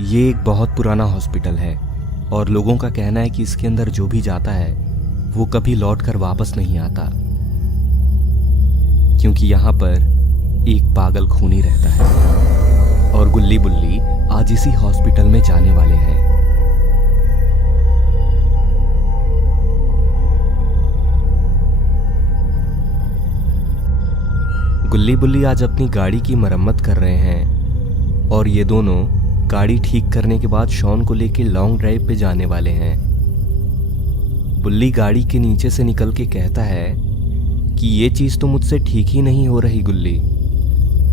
ये एक बहुत पुराना हॉस्पिटल है और लोगों का कहना है कि इसके अंदर जो भी जाता है वो कभी लौट कर वापस नहीं आता, क्योंकि यहाँ पर एक पागल खूनी रहता है और गुल्ली बुल्ली आज इसी हॉस्पिटल में जाने वाले हैं। गुल्ली बुल्ली आज अपनी गाड़ी की मरम्मत कर रहे हैं और ये दोनों गाड़ी ठीक करने के बाद शॉन को लेकर लॉन्ग ड्राइव पे जाने वाले हैं। बुल्ली गाड़ी के नीचे से निकल के कहता है कि ये चीज़ तो मुझसे ठीक ही नहीं हो रही गुल्ली,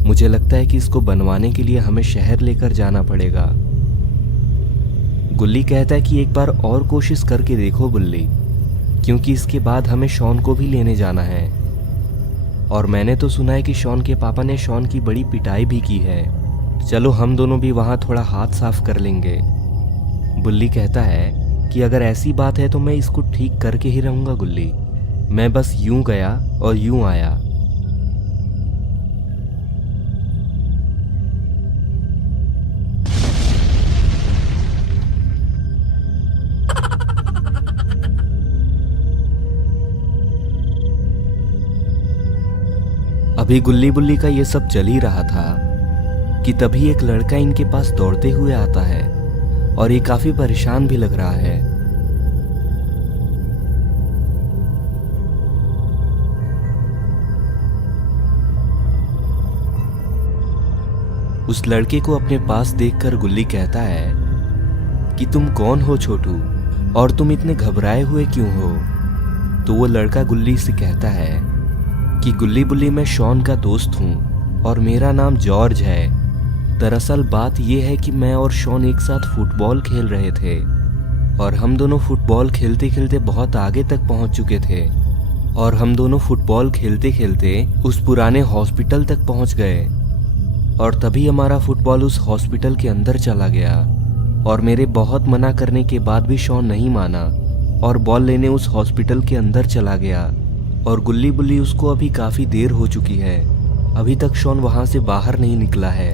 मुझे लगता है कि इसको बनवाने के लिए हमें शहर लेकर जाना पड़ेगा। गुल्ली कहता है कि एक बार और कोशिश करके देखो बुल्ली, क्योंकि इसके बाद हमें शॉन को भी लेने जाना है और मैंने तो सुना है कि शॉन के पापा ने शॉन की बड़ी पिटाई भी की है। चलो हम दोनों भी वहाँ थोड़ा हाथ साफ कर लेंगे। बुल्ली कहता है कि अगर ऐसी बात है तो मैं इसको ठीक करके ही रहूँगा गुल्ली, मैं बस यूं गया और यूं आया। अभी गुल्ली बुल्ली का ये सब चल ही रहा था कि तभी एक लड़का इनके पास दौड़ते हुए आता है और ये काफी परेशान भी लग रहा है। उस लड़के को अपने पास देखकर गुल्ली कहता है कि तुम कौन हो छोटू और तुम इतने घबराए हुए क्यों हो। तो वो लड़का गुल्ली से कहता है कि गुल्ली बुल्ली मैं शॉन का दोस्त हूँ और मेरा नाम जॉर्ज है। दरअसल बात यह है कि मैं और शॉन एक साथ फुटबॉल खेल रहे थे और हम दोनों फुटबॉल खेलते खेलते बहुत आगे तक पहुंच चुके थे और हम दोनों फुटबॉल खेलते खेलते उस पुराने हॉस्पिटल तक पहुंच गए और तभी हमारा फुटबॉल उस हॉस्पिटल के अंदर चला गया और मेरे बहुत मना करने के बाद भी शॉन नहीं माना और बॉल लेने उस हॉस्पिटल के अंदर चला गया और गुल्ली बुल्ली उसको अभी काफ़ी देर हो चुकी है, अभी तक शॉन वहाँ से बाहर नहीं निकला है,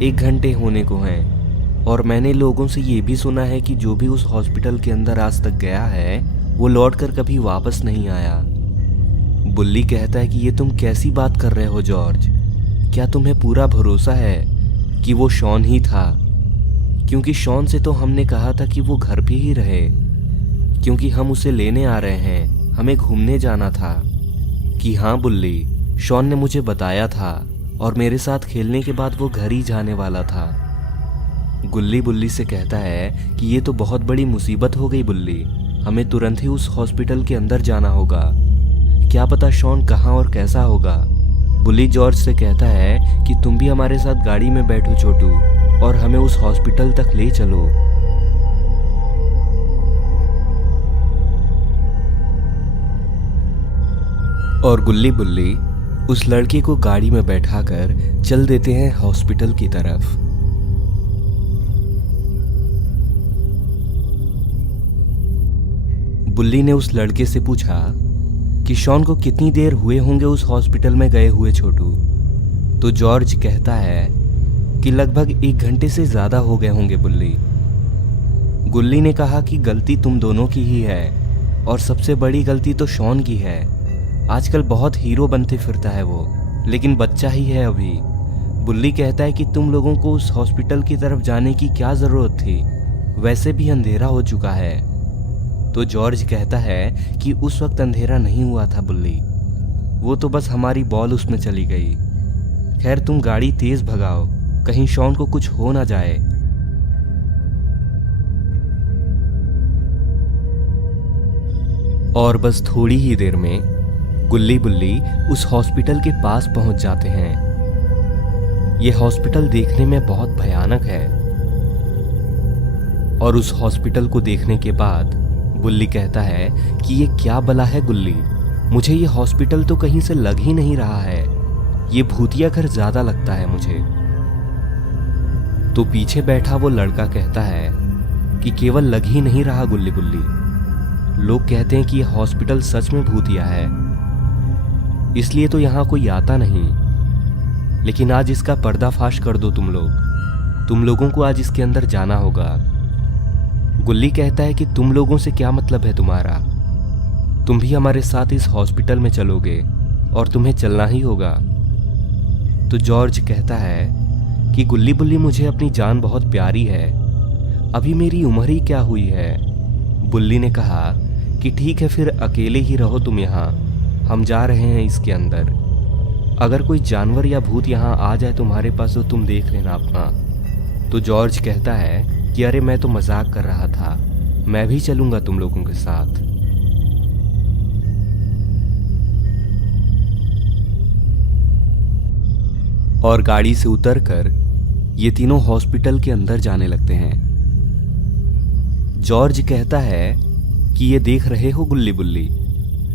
1 घंटे होने को हैं और मैंने लोगों से ये भी सुना है कि जो भी उस हॉस्पिटल के अंदर आज तक गया है वो लौटकर कभी वापस नहीं आया। बुल्ली कहता है कि ये तुम कैसी बात कर रहे हो जॉर्ज, क्या तुम्हें पूरा भरोसा है कि वो शॉन ही था? क्योंकि शॉन से तो हमने कहा था कि वो घर पे ही रहे, क्योंकि हम उसे लेने आ रहे हैं, हमें घूमने जाना था। कि हाँ बुल्ली, शॉन ने मुझे बताया था और मेरे साथ खेलने के बाद वो घर ही जाने वाला था। गुल्ली बुल्ली से कहता है कि ये तो बहुत बड़ी मुसीबत हो गई बुल्ली, हमें तुरंत ही उस हॉस्पिटल के अंदर जाना होगा, क्या पता शॉन कहाँ और कैसा होगा। बुल्ली जॉर्ज से कहता है कि तुम भी हमारे साथ गाड़ी में बैठो छोटू और हमें उस हॉस्पिटल तक ले चलो। और गुल्ली बुल्ली उस लड़के को गाड़ी में बैठाकर चल देते हैं हॉस्पिटल की तरफ। बुल्ली ने उस लड़के से पूछा कि शॉन को कितनी देर हुए होंगे उस हॉस्पिटल में गए हुए छोटू। तो जॉर्ज कहता है कि लगभग 1 घंटे से ज़्यादा हो गए होंगे बुल्ली। गुल्ली ने कहा कि गलती तुम दोनों की ही है और सबसे बड़ी गलती तो शॉन की है। आजकल बहुत हीरो बनते फिरता है वो, लेकिन बच्चा ही है अभी। बुल्ली कहता है कि तुम लोगों को उस हॉस्पिटल की तरफ जाने की क्या ज़रूरत थी, वैसे भी अंधेरा हो चुका है। तो जॉर्ज कहता है कि उस वक्त अंधेरा नहीं हुआ था बुल्ली, वो तो बस हमारी बॉल उसमें चली गई। खैर तुम गाड़ी तेज भगाओ, कहीं शॉन को कुछ हो ना जाए। और बस थोड़ी ही देर में गुल्ली बुल्ली उस हॉस्पिटल के पास पहुंच जाते हैं। यह हॉस्पिटल देखने में बहुत भयानक है और उस हॉस्पिटल को देखने के बाद बुल्ली कहता है कि ये क्या बला है गुल्ली, मुझे ये हॉस्पिटल तो कहीं से लग ही नहीं रहा है, ये भूतिया घर ज्यादा लगता है मुझे। तो पीछे बैठा वो लड़का कहता है कि केवल लग ही नहीं रहा गुल्ली बुल्ली, लोग कहते हैं कि यह हॉस्पिटल सच में भूतिया है, इसलिए तो यहाँ कोई आता नहीं। लेकिन आज इसका पर्दाफाश कर दो तुम लोग, तुम लोगों को आज इसके अंदर जाना होगा। गुल्ली कहता है कि तुम लोगों से क्या मतलब है तुम्हारा, तुम भी हमारे साथ इस हॉस्पिटल में चलोगे और तुम्हें चलना ही होगा। तो जॉर्ज कहता है कि गुल्ली बुल्ली मुझे अपनी जान बहुत प्यारी है, अभी मेरी उम्र ही क्या हुई है। बुल्ली ने कहा कि ठीक है फिर अकेले ही रहो तुम यहाँ, हम जा रहे हैं इसके अंदर। अगर कोई जानवर या भूत यहाँ आ जाए तुम्हारे पास तो तुम देख लेना अपना। तो जॉर्ज कहता है कि अरे मैं तो मजाक कर रहा था, मैं भी चलूंगा तुम लोगों के साथ। और गाड़ी से उतरकर ये तीनों हॉस्पिटल के अंदर जाने लगते हैं। जॉर्ज कहता है कि ये देख रहे हो गुल्ली बुल्ली,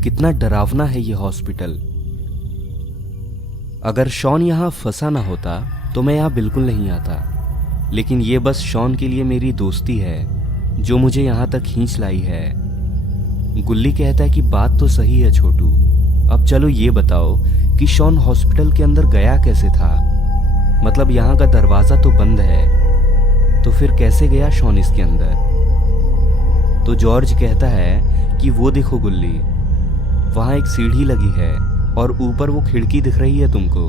कितना डरावना है ये हॉस्पिटल। अगर शॉन यहाँ फंसा ना होता तो मैं यहाँ बिल्कुल नहीं आता, लेकिन ये बस शॉन के लिए मेरी दोस्ती है जो मुझे यहाँ तक खींच लाई है। गुल्ली कहता है कि बात तो सही है छोटू, अब चलो ये बताओ कि शॉन हॉस्पिटल के अंदर गया कैसे था, मतलब यहाँ का दरवाजा तो बंद है, तो फिर कैसे गया शॉन इसके अंदर। तो जॉर्ज कहता है कि वो देखो गुल्ली, वहां एक सीढ़ी लगी है और ऊपर वो खिड़की दिख रही है तुमको,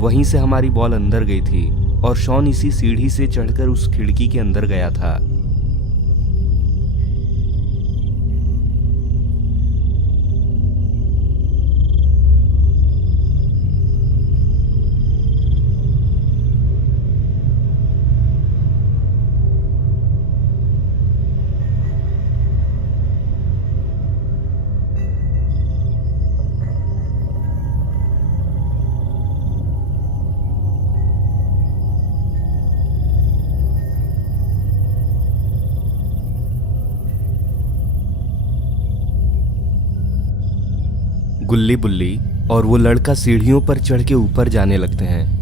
वहीं से हमारी बॉल अंदर गई थी और शॉन इसी सीढ़ी से चढ़कर उस खिड़की के अंदर गया था। गुल्ली बुल्ली और वो लड़का सीढ़ियों पर चढ़ के ऊपर जाने लगते हैं।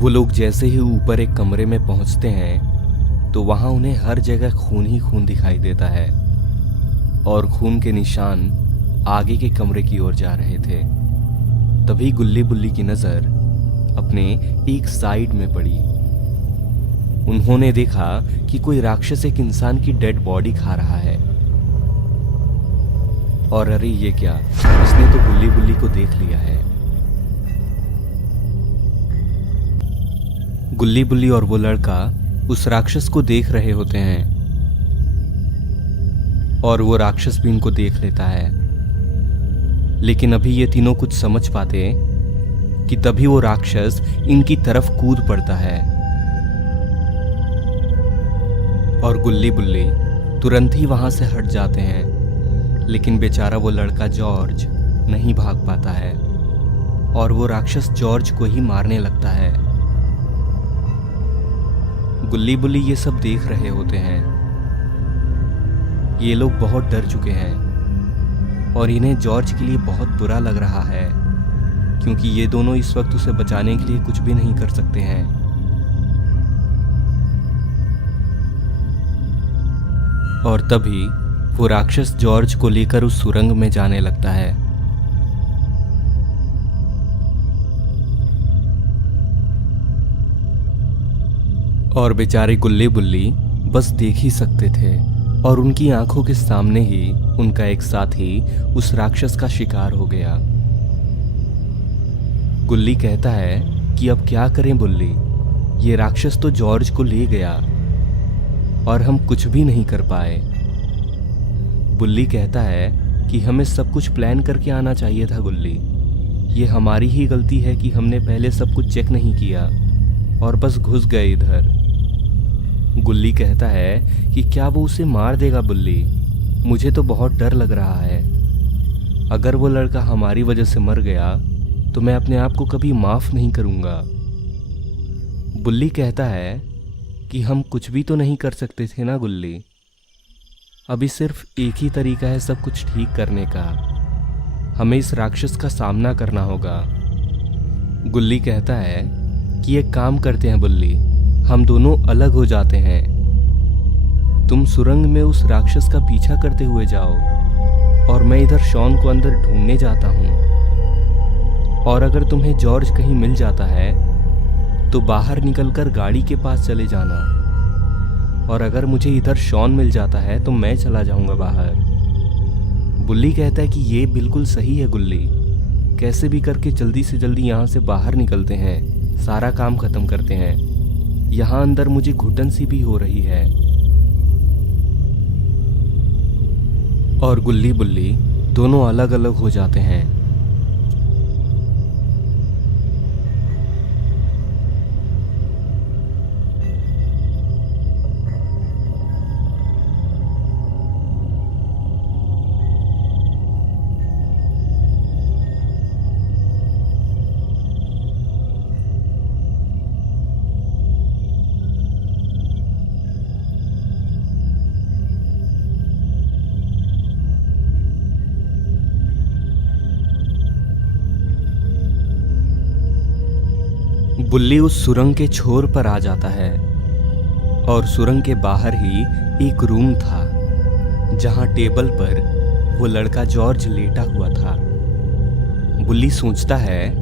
वो लोग जैसे ही ऊपर एक कमरे में पहुंचते हैं तो वहां उन्हें हर जगह खून ही खून दिखाई देता है और खून के निशान आगे के कमरे की ओर जा रहे थे। तभी गुल्ली बुल्ली की नजर अपने एक साइड में पड़ी। उन्होंने देखा कि कोई राक्षस एक इंसान की डेड बॉडी खा रहा है। और अरे ये क्या, इसने तो गुल्ली बुल्ली को देख लिया है। गुल्ली बुल्ली और वो लड़का उस राक्षस को देख रहे होते हैं और वो राक्षस भी इनको देख लेता है। लेकिन अभी ये तीनों कुछ समझ पाते कि तभी वो राक्षस इनकी तरफ कूद पड़ता है और गुल्ली बुल्ली तुरंत ही वहां से हट जाते हैं। लेकिन बेचारा वो लड़का जॉर्ज नहीं भाग पाता है और वो राक्षस जॉर्ज को ही मारने लगता है। गुल्ली बुल्ली ये सब देख रहे होते हैं। ये लोग बहुत डर चुके हैं और इन्हें जॉर्ज के लिए बहुत बुरा लग रहा है क्योंकि ये दोनों इस वक्त उसे बचाने के लिए कुछ भी नहीं कर सकते हैं। और तभी वो राक्षस जॉर्ज को लेकर उस सुरंग में जाने लगता है। और बेचारे गुल्ली बुल्ली बस देख ही सकते थे और उनकी आंखों के सामने ही उनका एक साथी उस राक्षस का शिकार हो गया। गुल्ली कहता है कि अब क्या करें बुल्ली, ये राक्षस तो जॉर्ज को ले गया और हम कुछ भी नहीं कर पाए। बुल्ली कहता है कि हमें सब कुछ प्लान करके आना चाहिए था गुल्ली, ये हमारी ही गलती है कि हमने पहले सब कुछ चेक नहीं किया और बस घुस गए इधर। गुल्ली कहता है कि क्या वो उसे मार देगा बुल्ली? मुझे तो बहुत डर लग रहा है। अगर वो लड़का हमारी वजह से मर गया तो मैं अपने आप को कभी माफ नहीं करूंगा। बुल्ली कहता है कि हम कुछ भी तो नहीं कर सकते थे ना गुल्ली। अभी सिर्फ एक ही तरीका है सब कुछ ठीक करने का। हमें इस राक्षस का सामना करना होगा। गुल्ली कहता है कि एक काम करते हैं बुल्ली, हम दोनों अलग हो जाते हैं। तुम सुरंग में उस राक्षस का पीछा करते हुए जाओ और मैं इधर शॉन को अंदर ढूंढने जाता हूँ। और अगर तुम्हें जॉर्ज कहीं मिल जाता है तो बाहर निकलकर गाड़ी के पास चले जाना। और अगर मुझे इधर शॉन मिल जाता है तो मैं चला जाऊंगा बाहर। बुल्ली कहता है कि ये बिल्कुल सही है गुल्ली, कैसे भी करके जल्दी से जल्दी यहाँ से बाहर निकलते हैं, सारा काम खत्म करते हैं। यहाँ अंदर मुझे घुटन सी भी हो रही है। और गुल्ली बुल्ली दोनों अलग अलग हो जाते हैं। बुल्ली उस सुरंग के छोर पर आ जाता है और सुरंग के बाहर ही एक रूम था जहां टेबल पर वो लड़का जॉर्ज लेटा हुआ था। बुल्ली सोचता है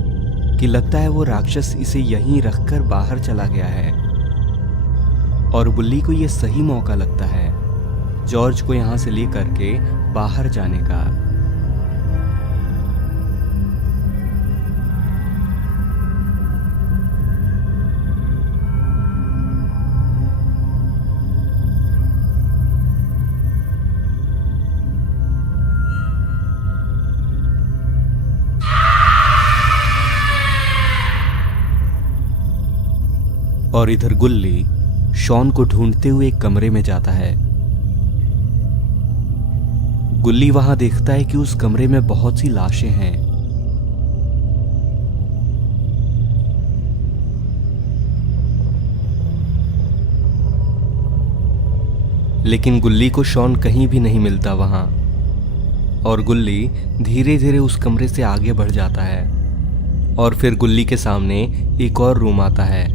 कि लगता है वो राक्षस इसे यहीं रखकर बाहर चला गया है। और बुल्ली को ये सही मौका लगता है जॉर्ज को यहाँ से लेकर के बाहर जाने का। और इधर गुल्ली शॉन को ढूंढते हुए एक कमरे में जाता है। गुल्ली वहां देखता है कि उस कमरे में बहुत सी लाशें हैं। लेकिन गुल्ली को शॉन कहीं भी नहीं मिलता वहां। और गुल्ली धीरे धीरे उस कमरे से आगे बढ़ जाता है और फिर गुल्ली के सामने एक और रूम आता है।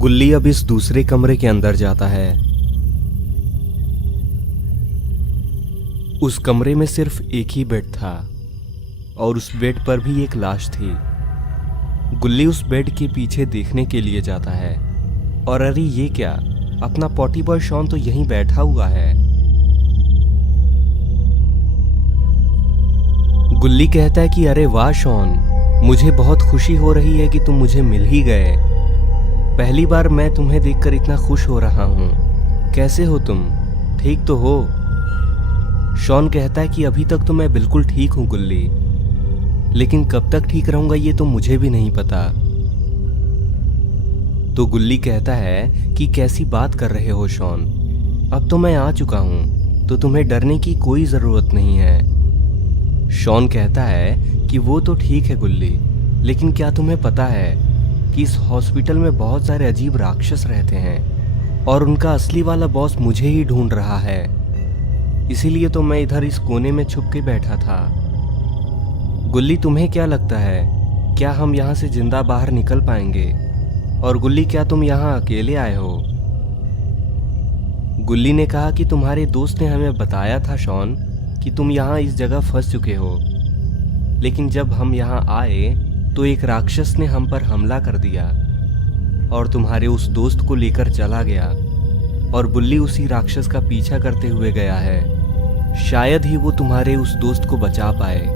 गुल्ली अब इस दूसरे कमरे के अंदर जाता है। उस कमरे में सिर्फ एक ही बेड था और उस बेड पर भी एक लाश थी। गुल्ली उस बेड के पीछे देखने के लिए जाता है और अरे ये क्या, अपना पॉटी बॉय शॉन तो यहीं बैठा हुआ है। गुल्ली कहता है कि अरे वाह शॉन, मुझे बहुत खुशी हो रही है कि तुम मुझे मिल ही गए। पहली बार मैं तुम्हें देखकर इतना खुश हो रहा हूँ। कैसे हो तुम, ठीक तो हो? शॉन कहता है कि अभी तक तो मैं बिल्कुल ठीक हूँ गुल्ली, लेकिन कब तक ठीक रहूंगा ये तो मुझे भी नहीं पता। तो गुल्ली कहता है कि कैसी बात कर रहे हो शॉन, अब तो मैं आ चुका हूँ तो तुम्हें डरने की कोई ज़रूरत नहीं है। शॉन कहता है कि वो तो ठीक है गुल्ली, लेकिन क्या तुम्हें पता है कि इस हॉस्पिटल में बहुत सारे अजीब राक्षस रहते हैं और उनका असली वाला बॉस मुझे ही ढूंढ रहा है। इसीलिए तो मैं इधर इस कोने में छुप के बैठा था। गुल्ली तुम्हें क्या लगता है, क्या हम यहाँ से जिंदा बाहर निकल पाएंगे? और गुल्ली क्या तुम यहाँ अकेले आए हो? गुल्ली ने कहा कि तुम्हारे दोस्त ने हमें बताया था शॉन कि तुम यहाँ इस जगह फंस चुके हो, लेकिन जब हम यहाँ आए तो एक राक्षस ने हम पर हमला कर दिया और तुम्हारे उस दोस्त को लेकर चला गया और बुल्ली उसी राक्षस का पीछा करते हुए गया है। शायद ही वो तुम्हारे उस दोस्त को बचा पाए।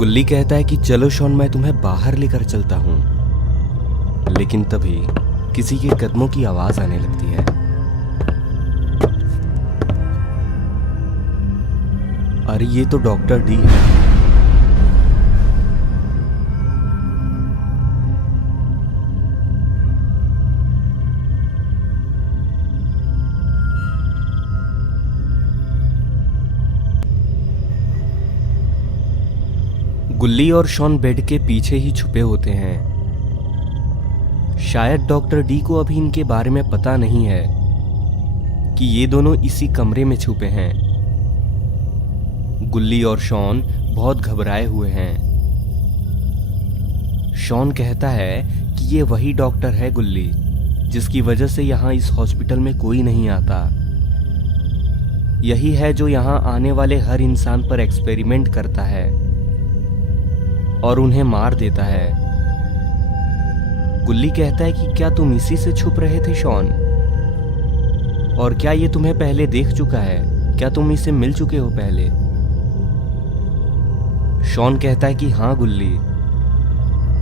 गुल्ली कहता है कि चलो शॉन, मैं तुम्हें बाहर लेकर चलता हूं। लेकिन तभी किसी के कदमों की आवाज आने लगती है। अरे ये तो डॉक्टर डी है। गुल्ली और शॉन बेड के पीछे ही छुपे होते हैं। शायद डॉक्टर डी को अभी इनके बारे में पता नहीं है कि ये दोनों इसी कमरे में छुपे हैं। गुल्ली और शॉन बहुत घबराए हुए हैं। शॉन कहता है कि ये वही डॉक्टर है गुल्ली, जिसकी वजह से यहाँ इस हॉस्पिटल में कोई नहीं आता। यही है जो यहाँ आने वाले हर इंसान पर एक्सपेरिमेंट करता है और उन्हें मार देता है। गुल्ली कहता है कि क्या तुम इसी से छुप रहे थे शॉन? और क्या ये तुम्हें पहले देख चुका है? क्या तुम इससे मिल चुके हो पहले? शॉन कहता है कि हाँ गुल्ली,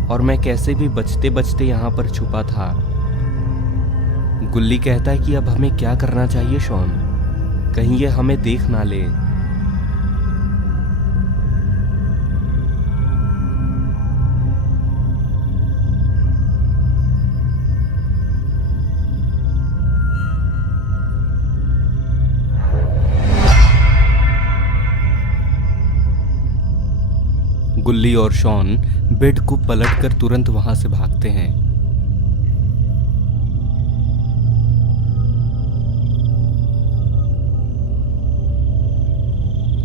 और मैं कैसे भी बचते बचते यहां पर छुपा था। गुल्ली कहता है कि अब हमें क्या करना चाहिए शॉन? कहीं ये हमें देख ना ले। गुल्ली और शॉन बेड को पलटकर तुरंत वहां से भागते हैं।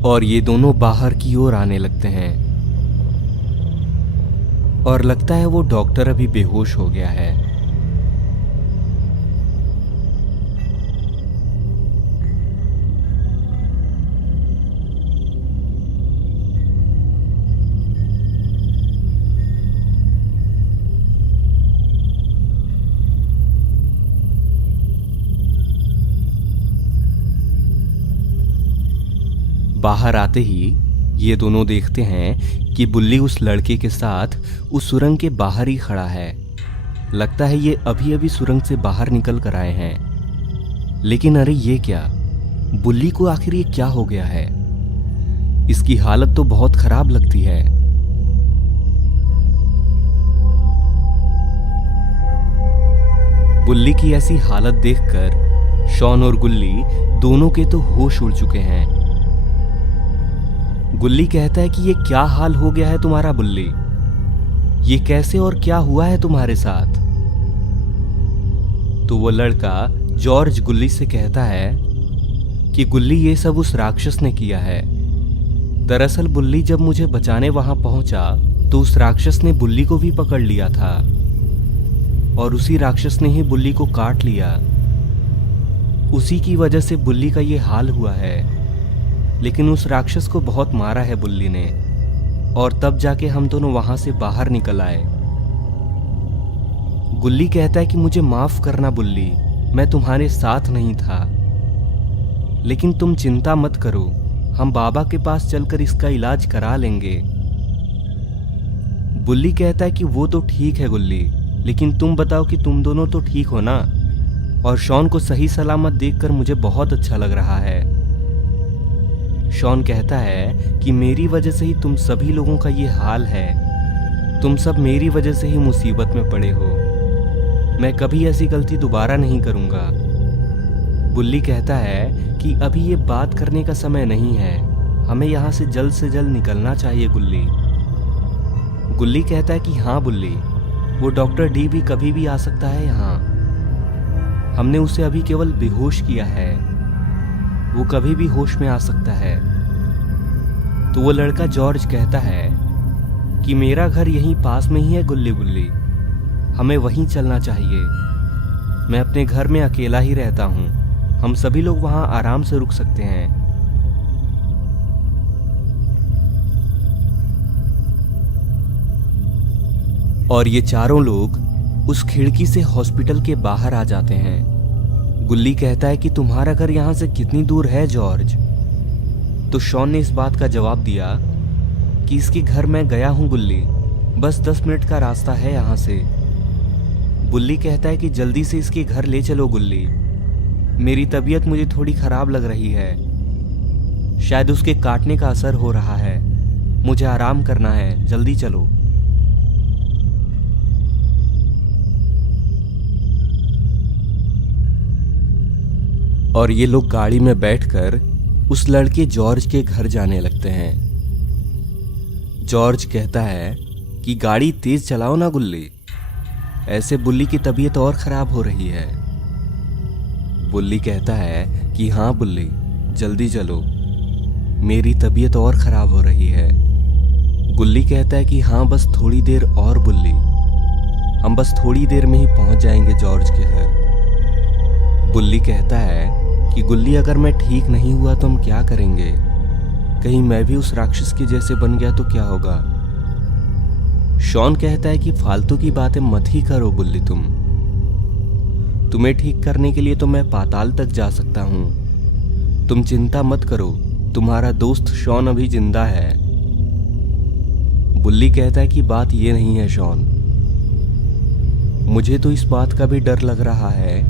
और ये दोनों बाहर की ओर आने लगते हैं और लगता है वो डॉक्टर अभी बेहोश हो गया है। बाहर आते ही ये दोनों देखते हैं कि बुल्ली उस लड़के के साथ उस सुरंग के बाहर ही खड़ा है। लगता है ये अभी अभी सुरंग से बाहर निकल कर आए हैं। लेकिन अरे ये क्या, बुल्ली को आखिर ये क्या हो गया है? इसकी हालत तो बहुत खराब लगती है। बुल्ली की ऐसी हालत देखकर शॉन और गुल्ली दोनों के तो होश उड़ चुके हैं। गुल्ली कहता है कि ये क्या हाल हो गया है तुम्हारा बुल्ली? ये कैसे और क्या हुआ है तुम्हारे साथ? तो वो लड़का जॉर्ज गुल्ली से कहता है कि गुल्ली ये सब उस राक्षस ने किया है। दरअसल बुल्ली जब मुझे बचाने वहां पहुंचा तो उस राक्षस ने बुल्ली को भी पकड़ लिया था और उसी राक्षस ने ही बुल्ली को काट लिया। उसी की वजह से बुल्ली का ये हाल हुआ है। लेकिन उस राक्षस को बहुत मारा है बुल्ली ने, और तब जाके हम दोनों वहां से बाहर निकल आए। गुल्ली कहता है कि मुझे माफ करना बुल्ली, मैं तुम्हारे साथ नहीं था। लेकिन तुम चिंता मत करो, हम बाबा के पास चलकर इसका इलाज करा लेंगे। बुल्ली कहता है कि वो तो ठीक है गुल्ली, लेकिन तुम बताओ कि तुम दोनों तो ठीक हो ना? और शॉन को सही सलामत देखकर मुझे बहुत अच्छा लग रहा है। शॉन कहता है कि मेरी वजह से ही तुम सभी लोगों का ये हाल है। तुम सब मेरी वजह से ही मुसीबत में पड़े हो। मैं कभी ऐसी गलती दोबारा नहीं करूंगा। बुल्ली कहता है कि अभी ये बात करने का समय नहीं है, हमें यहाँ से जल्द निकलना चाहिए गुल्ली। गुल्ली कहता है कि हाँ बुल्ली, वो डॉक्टर डी भी कभी भी आ सकता है यहाँ। हमने उसे अभी केवल बेहोश किया है, वो कभी भी होश में आ सकता है। तो वो लड़का जॉर्ज कहता है कि मेरा घर यहीं पास में ही है गुल्ली बुल्ली, हमें वहीं चलना चाहिए। मैं अपने घर में अकेला ही रहता हूँ, हम सभी लोग वहां आराम से रुक सकते हैं। और ये चारों लोग उस खिड़की से हॉस्पिटल के बाहर आ जाते हैं। गुल्ली कहता है कि तुम्हारा घर यहां से कितनी दूर है जॉर्ज? तो शॉन ने इस बात का जवाब दिया कि इसके घर मैं गया हूँ गुल्ली, बस 10 मिनट का रास्ता है यहाँ से। बुल्ली कहता है कि जल्दी से इसके घर ले चलो गुल्ली, मेरी तबीयत मुझे थोड़ी खराब लग रही है, शायद उसके काटने का असर हो रहा है, मुझे आराम करना है, जल्दी चलो। और ये लोग गाड़ी में बैठकर उस लड़के जॉर्ज के घर जाने लगते हैं। जॉर्ज कहता है कि गाड़ी तेज चलाओ ना गुल्ली, ऐसे बुल्ली की तबीयत और खराब हो रही है। बुल्ली कहता है कि हाँ बुल्ली, जल्दी चलो, मेरी तबीयत और खराब हो रही है। गुल्ली कहता है कि हाँ बस थोड़ी देर और बुल्ली, हम बस थोड़ी देर में ही पहुंच जाएंगे जॉर्ज के घर। बुल्ली कहता है कि गुल्ली अगर मैं ठीक नहीं हुआ तो हम क्या करेंगे, कहीं मैं भी उस राक्षस के जैसे बन गया तो क्या होगा। शॉन कहता है कि फालतू की बातें मत ही करो बुल्ली, तुम्हें ठीक करने के लिए तो मैं पाताल तक जा सकता हूं, तुम चिंता मत करो, तुम्हारा दोस्त शॉन अभी जिंदा है। बुल्ली कहता है कि बात ये नहीं है शॉन, मुझे तो इस बात का भी डर लग रहा है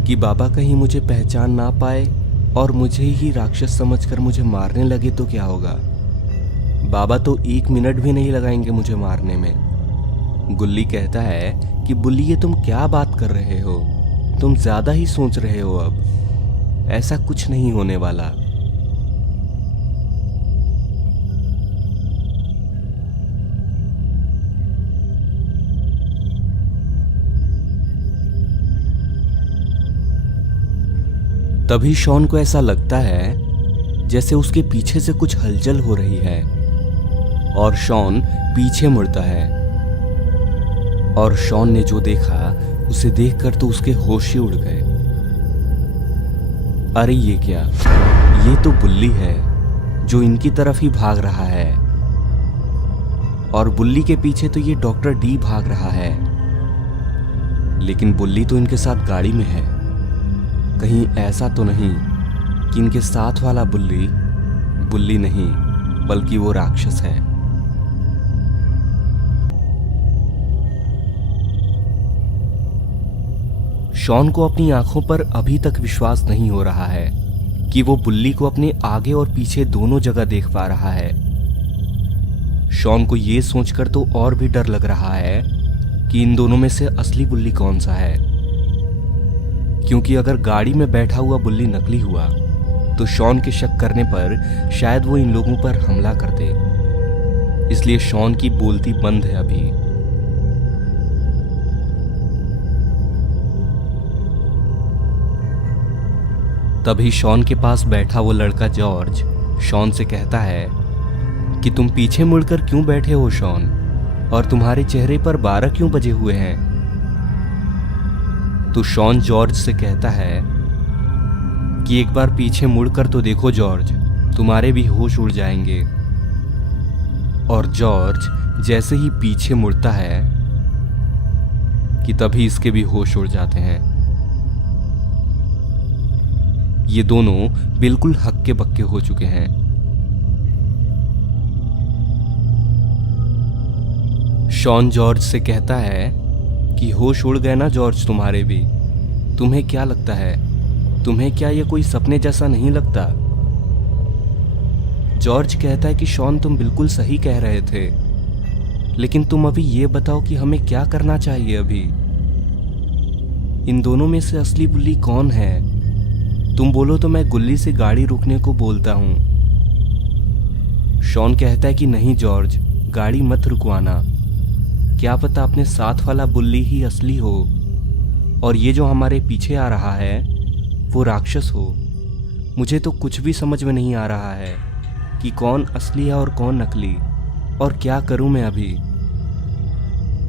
कि बाबा कहीं मुझे पहचान ना पाए और मुझे ही राक्षस समझकर मुझे मारने लगे तो क्या होगा। बाबा तो 1 मिनट भी नहीं लगाएंगे मुझे मारने में। गुल्ली कहता है कि बुल्ली ये तुम क्या बात कर रहे हो, तुम ज्यादा ही सोच रहे हो, अब ऐसा कुछ नहीं होने वाला। तभी शॉन को ऐसा लगता है जैसे उसके पीछे से कुछ हलचल हो रही है और शॉन पीछे मुड़ता है। और शॉन ने जो देखा उसे देखकर तो उसके होश ही उड़ गए। अरे ये क्या, ये तो बुल्ली है जो इनकी तरफ ही भाग रहा है और बुल्ली के पीछे तो ये डॉक्टर डी भाग रहा है, लेकिन बुल्ली तो इनके साथ गाड़ी में है। कहीं ऐसा तो नहीं कि इनके साथ वाला बुल्ली बुल्ली नहीं बल्कि वो राक्षस है। शॉन को अपनी आंखों पर अभी तक विश्वास नहीं हो रहा है कि वो बुल्ली को अपने आगे और पीछे दोनों जगह देख पा रहा है। शॉन को ये सोचकर तो और भी डर लग रहा है कि इन दोनों में से असली बुल्ली कौन सा है, क्योंकि अगर गाड़ी में बैठा हुआ बुल्ली नकली हुआ तो शॉन के शक करने पर शायद वो इन लोगों पर हमला कर दे, इसलिए शॉन की बोलती बंद है अभी। तभी शॉन के पास बैठा वो लड़का जॉर्ज शॉन से कहता है कि तुम पीछे मुड़कर क्यों बैठे हो शॉन, और तुम्हारे चेहरे पर 12 क्यों बजे हुए हैं। तो शॉन जॉर्ज से कहता है कि एक बार पीछे मुड़कर तो देखो जॉर्ज, तुम्हारे भी होश उड़ जाएंगे। और जॉर्ज जैसे ही पीछे मुड़ता है कि तभी इसके भी होश उड़ जाते हैं। ये दोनों बिल्कुल हक्के बक्के हो चुके हैं। शॉन जॉर्ज से कहता है कि होश उड़ गए ना जॉर्ज तुम्हारे भी, तुम्हें क्या लगता है, तुम्हें क्या ये कोई सपने जैसा नहीं लगता। जॉर्ज कहता है कि शॉन तुम बिल्कुल सही कह रहे थे, लेकिन तुम अभी ये बताओ कि हमें क्या करना चाहिए अभी। इन दोनों में से असली बुल्ली कौन है, तुम बोलो तो मैं गुल्ली से गाड़ी रुकने को बोलता हूं। शॉन कहता है कि नहीं जॉर्ज, गाड़ी मत रुकवाना, क्या पता अपने साथ वाला बुल्ली ही असली हो और ये जो हमारे पीछे आ रहा है वो राक्षस हो। मुझे तो कुछ भी समझ में नहीं आ रहा है कि कौन असली है और कौन नकली, और क्या करूं मैं अभी।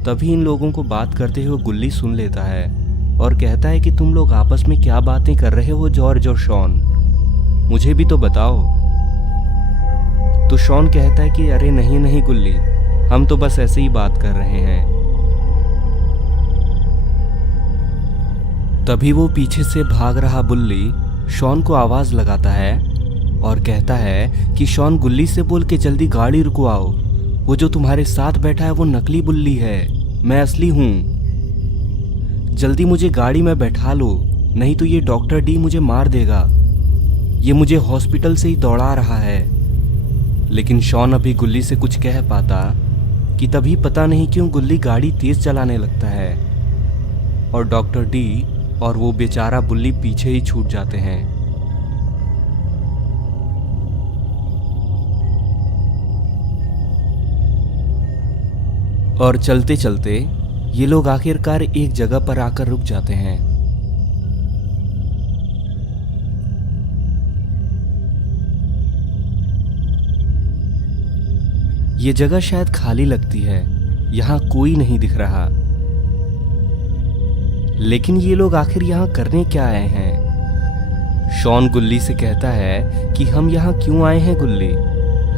तभी इन लोगों को बात करते हुए गुल्ली सुन लेता है और कहता है कि तुम लोग आपस में क्या बातें कर रहे हो जॉर्ज और शॉन, मुझे भी तो बताओ। तो शॉन कहता है कि अरे नहीं नहीं गुल्ली, हम तो बस ऐसे ही बात कर रहे हैं। तभी वो पीछे से भाग रहा बुल्ली शॉन को आवाज लगाता है और कहता है कि शॉन गुल्ली से बोल के जल्दी गाड़ी रुकवाओ, वो जो तुम्हारे साथ बैठा है वो नकली बुल्ली है, मैं असली हूं। जल्दी मुझे गाड़ी में बैठा लो, नहीं तो ये डॉक्टर डी मुझे मार देगा, ये मुझे हॉस्पिटल से ही दौड़ा रहा है। लेकिन शॉन अभी गुल्ली से कुछ कह पाता कि तभी पता नहीं क्यों गुल्ली गाड़ी तेज चलाने लगता है और डॉक्टर डी और वो बेचारा बुल्ली पीछे ही छूट जाते हैं। और चलते चलते ये लोग आखिरकार एक जगह पर आकर रुक जाते हैं। ये जगह शायद खाली लगती है, यहां कोई नहीं दिख रहा। लेकिन ये लोग आखिर यहां करने क्या आए हैं? शॉन गुल्ली से कहता है कि हम यहां क्यों आए हैं गुल्ली,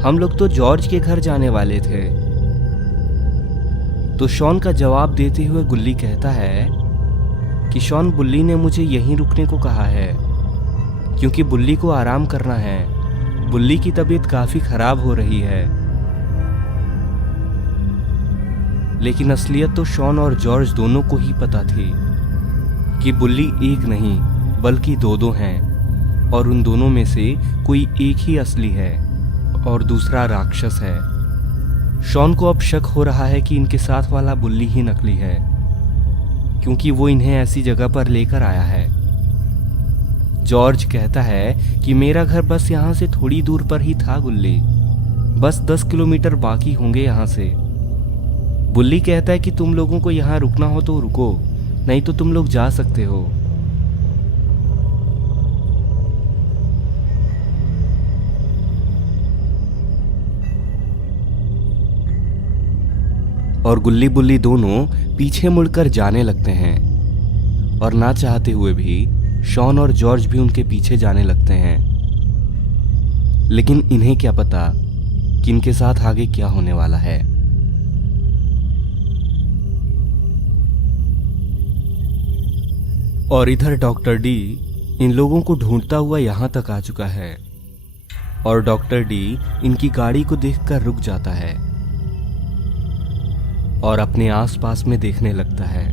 हम लोग तो जॉर्ज के घर जाने वाले थे। तो शॉन का जवाब देते हुए गुल्ली कहता है कि शॉन, बुल्ली ने मुझे यहीं रुकने को कहा है क्योंकि बुल्ली को आराम करना है, बुल्ली की तबीयत काफी खराब हो रही है। लेकिन असलियत तो शॉन और जॉर्ज दोनों को ही पता थी कि बुल्ली एक नहीं बल्कि दो हैं और उन दोनों में से कोई एक ही असली है और दूसरा राक्षस है। शॉन को अब शक हो रहा है कि इनके साथ वाला बुल्ली ही नकली है क्योंकि वो इन्हें ऐसी जगह पर लेकर आया है। जॉर्ज कहता है कि मेरा घर बस यहाँ से थोड़ी दूर पर ही था गुल्ली, बस 10 किलोमीटर बाकी होंगे यहाँ से। बुल्ली कहता है कि तुम लोगों को यहाँ रुकना हो तो रुको, नहीं तो तुम लोग जा सकते हो। और गुल्ली बुल्ली दोनों पीछे मुड़कर जाने लगते हैं और ना चाहते हुए भी शॉन और जॉर्ज भी उनके पीछे जाने लगते हैं। लेकिन इन्हें क्या पता कि इनके साथ आगे क्या होने वाला है। और इधर डॉक्टर डी इन लोगों को ढूंढता हुआ यहां तक आ चुका है और डॉक्टर डी इनकी गाड़ी को देखकर रुक जाता है और अपने आसपास में देखने लगता है।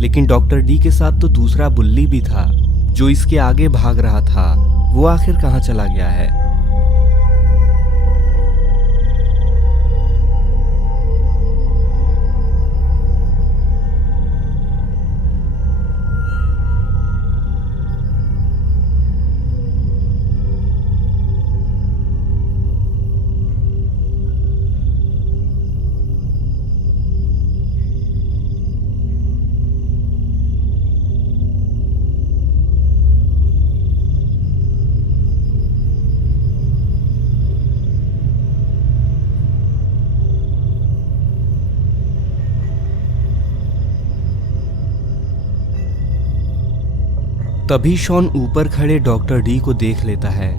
लेकिन डॉक्टर डी के साथ तो दूसरा बुल्ली भी था जो इसके आगे भाग रहा था, वो आखिर कहां चला गया है? तभी शॉन ऊपर खड़े डॉक्टर डी को देख लेता है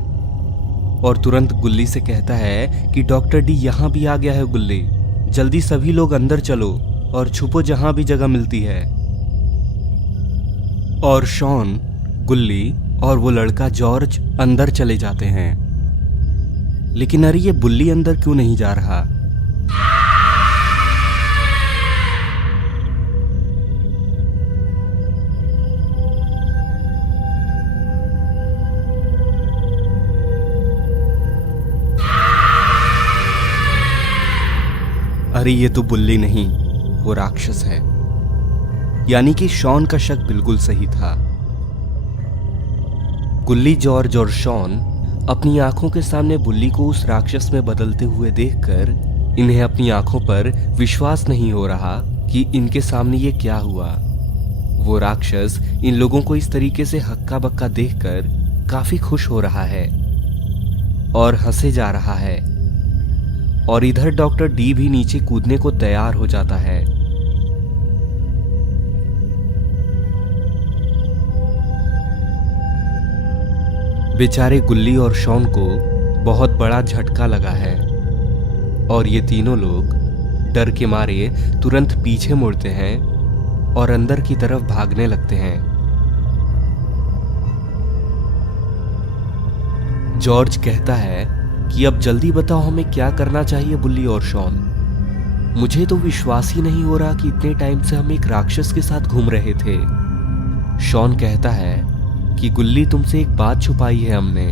और तुरंत गुल्ली से कहता है कि डॉक्टर डी यहां भी आ गया है गुल्ली, जल्दी सभी लोग अंदर चलो और छुपो जहां भी जगह मिलती है। और शॉन, गुल्ली और वो लड़का जॉर्ज अंदर चले जाते हैं। लेकिन अरे ये बुल्ली अंदर क्यों नहीं जा रहा? अरे ये तो बुल्ली नहीं, वो राक्षस है। यानी कि शॉन का शक बिल्कुल सही था। गुल्ली, जॉर्ज और शॉन अपनी आंखों के सामने बुल्ली को उस राक्षस में बदलते हुए देखकर इन्हें अपनी आंखों पर विश्वास नहीं हो रहा कि इनके सामने ये क्या हुआ। वो राक्षस इन लोगों को इस तरीके से हक्का बक्का देखकर काफी खुश हो रहा है और हंसे जा रहा है। और इधर डॉक्टर डी भी नीचे कूदने को तैयार हो जाता है। बेचारे गुल्ली और शॉन को बहुत बड़ा झटका लगा है और ये तीनों लोग डर के मारे तुरंत पीछे मुड़ते हैं और अंदर की तरफ भागने लगते हैं। जॉर्ज कहता है कि अब जल्दी बताओ हमें क्या करना चाहिए बुल्ली और शॉन। मुझे तो विश्वास ही नहीं हो रहा कि इतने टाइम से हम एक राक्षस के साथ घूम रहे थे। शॉन कहता है कि गुल्ली तुमसे एक बात छुपाई है हमने।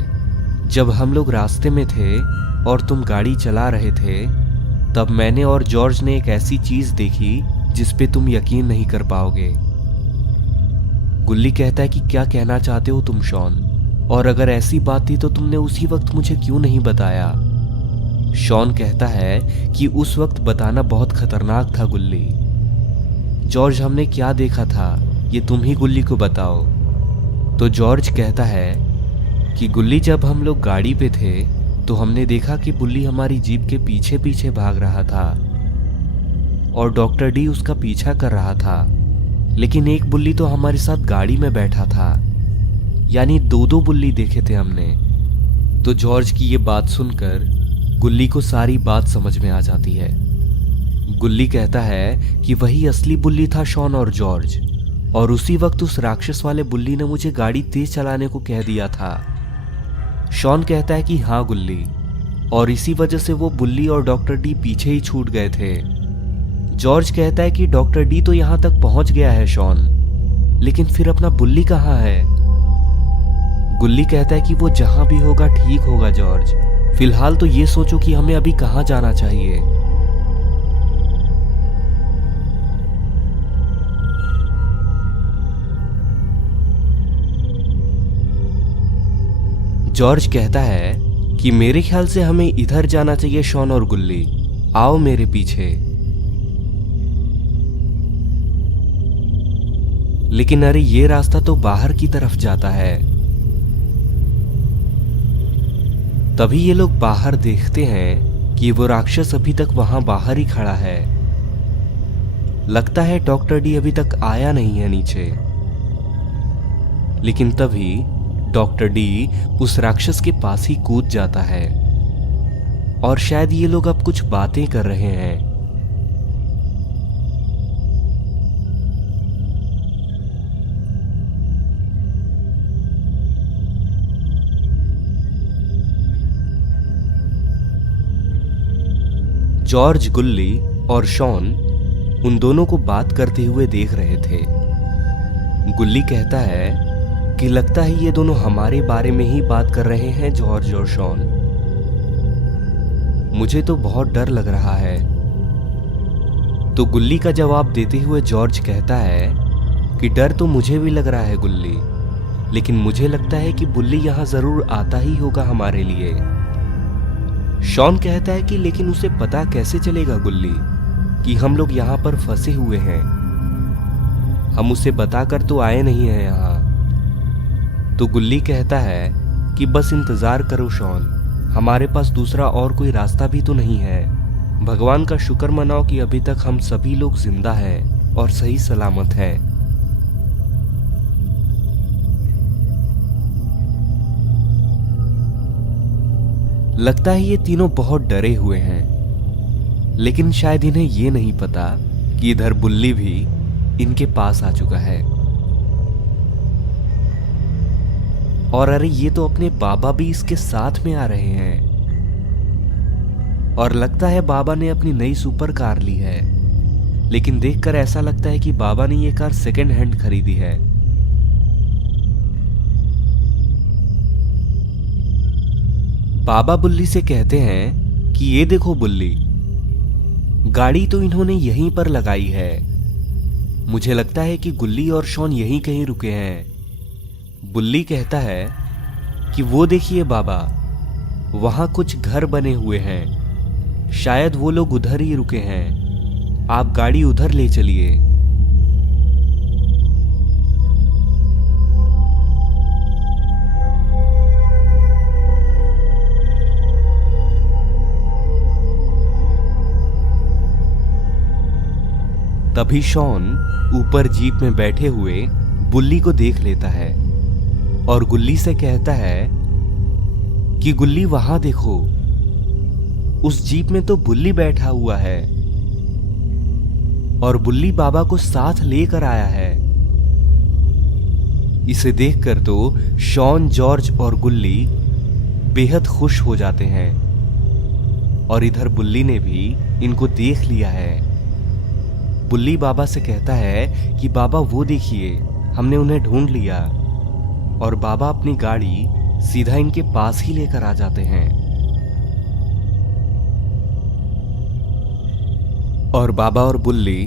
जब हम लोग रास्ते में थे और तुम गाड़ी चला रहे थे, तब मैंने और जॉर्ज ने एक ऐसी चीज देखी जिस पे तुम यकीन नहीं कर पाओगे। गुल्ली कहता है कि क्या कहना चाहते हो तुम शॉन, और अगर ऐसी बात थी तो तुमने उसी वक्त मुझे क्यों नहीं बताया। शॉन कहता है कि उस वक्त बताना बहुत खतरनाक था गुल्ली। जॉर्ज हमने क्या देखा था ये तुम ही गुल्ली को बताओ। तो जॉर्ज कहता है कि गुल्ली जब हम लोग गाड़ी पे थे तो हमने देखा कि बुल्ली हमारी जीप के पीछे पीछे भाग रहा था और डॉक्टर डी उसका पीछा कर रहा था, लेकिन एक बुल्ली तो हमारे साथ गाड़ी में बैठा था, यानी दो दो बुल्ली देखे थे हमने। तो जॉर्ज की ये बात सुनकर गुल्ली को सारी बात समझ में आ जाती है। गुल्ली कहता है कि वही असली बुल्ली था शॉन और जॉर्ज, और उसी वक्त उस राक्षस वाले बुल्ली ने मुझे गाड़ी तेज चलाने को कह दिया था। शॉन कहता है कि हाँ गुल्ली, और इसी वजह से वो बुल्ली और डॉक्टर डी पीछे ही छूट गए थे। जॉर्ज कहता है कि डॉक्टर डी तो यहां तक पहुंच गया है शॉन, लेकिन फिर अपना बुल्ली कहाँ है। गुल्ली कहता है कि वो जहां भी होगा ठीक होगा जॉर्ज, फिलहाल तो ये सोचो कि हमें अभी कहां जाना चाहिए। जॉर्ज कहता है कि मेरे ख्याल से हमें इधर जाना चाहिए शॉन और गुल्ली, आओ मेरे पीछे। लेकिन अरे ये रास्ता तो बाहर की तरफ जाता है। तभी ये लोग बाहर देखते हैं कि वो राक्षस अभी तक वहां बाहर ही खड़ा है। लगता है डॉक्टर डी अभी तक आया नहीं है नीचे। लेकिन तभी डॉक्टर डी उस राक्षस के पास ही कूद जाता है और शायद ये लोग अब कुछ बातें कर रहे हैं। जॉर्ज गुल्ली और शॉन उन दोनों को बात करते हुए देख रहे थे। गुल्ली कहता है कि लगता है ये दोनों हमारे बारे में ही बात कर रहे हैं जॉर्ज और शॉन। मुझे तो बहुत डर लग रहा है। तो गुल्ली का जवाब देते हुए जॉर्ज कहता है कि डर तो मुझे भी लग रहा है गुल्ली, लेकिन मुझे लगता है कि बुल्ली यहां जरूर आता ही होगा हमारे लिए। शॉन कहता है कि लेकिन उसे पता कैसे चलेगा गुल्ली कि हम लोग यहां पर फंसे हुए हैं। हम उसे बताकर तो आए नहीं हैं यहां। तो गुल्ली कहता है कि बस इंतजार करो शॉन, हमारे पास दूसरा और कोई रास्ता भी तो नहीं है। भगवान का शुक्र मनाओ कि अभी तक हम सभी लोग जिंदा हैं और सही सलामत हैं। लगता है ये तीनों बहुत डरे हुए हैं, लेकिन शायद इन्हें ये नहीं पता कि इधर बुल्ली भी इनके पास आ चुका है। और अरे ये तो अपने बाबा भी इसके साथ में आ रहे हैं, और लगता है बाबा ने अपनी नई सुपर कार ली है। लेकिन देखकर ऐसा लगता है कि बाबा ने ये कार सेकंड हैंड खरीदी है। बाबा बुल्ली से कहते हैं कि ये देखो बुल्ली, गाड़ी तो इन्होंने यहीं पर लगाई है। मुझे लगता है कि गुल्ली और शॉन यहीं कहीं रुके हैं। बुल्ली कहता है कि वो देखिए बाबा, वहां कुछ घर बने हुए हैं, शायद वो लोग उधर ही रुके हैं। आप गाड़ी उधर ले चलिए। तभी शॉन ऊपर जीप में बैठे हुए बुल्ली को देख लेता है और गुल्ली से कहता है कि गुल्ली वहां देखो, उस जीप में तो बुल्ली बैठा हुआ है और बुल्ली बाबा को साथ लेकर आया है। इसे देखकर तो शॉन, जॉर्ज और गुल्ली बेहद खुश हो जाते हैं। और इधर बुल्ली ने भी इनको देख लिया है। बुल्ली बाबा से कहता है कि बाबा वो देखिए, हमने उन्हें ढूंढ लिया। और बाबा अपनी गाड़ी सीधा इनके पास ही लेकर आ जाते हैं। और बाबा और बुल्ली